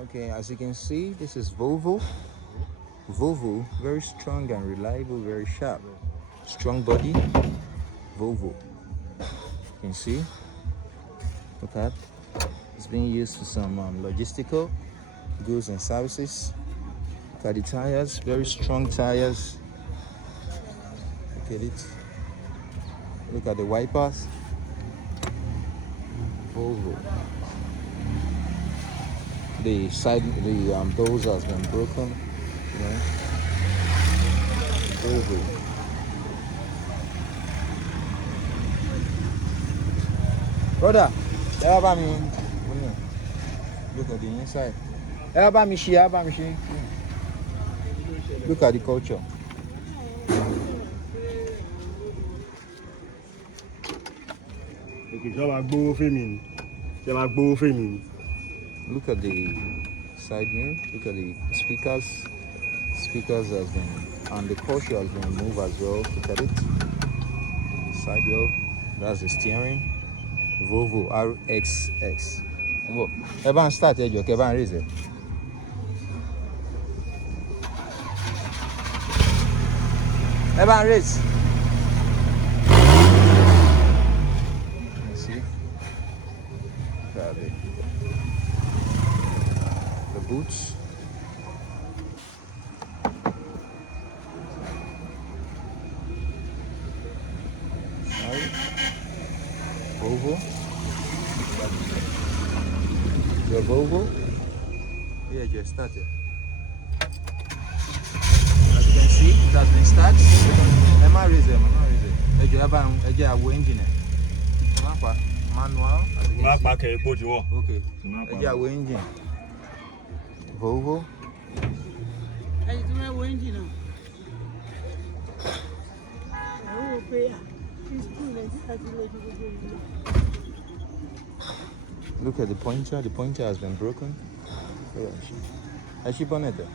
Okay, as you can see, this is Volvo. Volvo, very strong and reliable, very sharp. Strong body, Volvo. You can see, look at, it's being used for some logistical goods and services. Look at the tires, very strong tires. Look at it. Look at the wipers. Volvo. The side, the doors has been broken. You know, Volvo. Brother, help me. Look at the inside. Help me, Look at the culture. Look at the side mirror. Look at the speakers. Speakers has been, and the Porsche has been moved as well. Look at it. Side wheel. That's the steering. Volvo RXX. Whoa. Everyone start here, Joke. Everyone raise it. Everyone raise. Let's see. Look at it. The boots. Volvo. Your Volvo. Yeah, just started. As you can see, it has been started. Am I raising? Am I raising? I have a engine. Manual. Okay. I have a engine. Volvo. Look at the pointer. The pointer has been broken. Where is she? Has she bonnet there?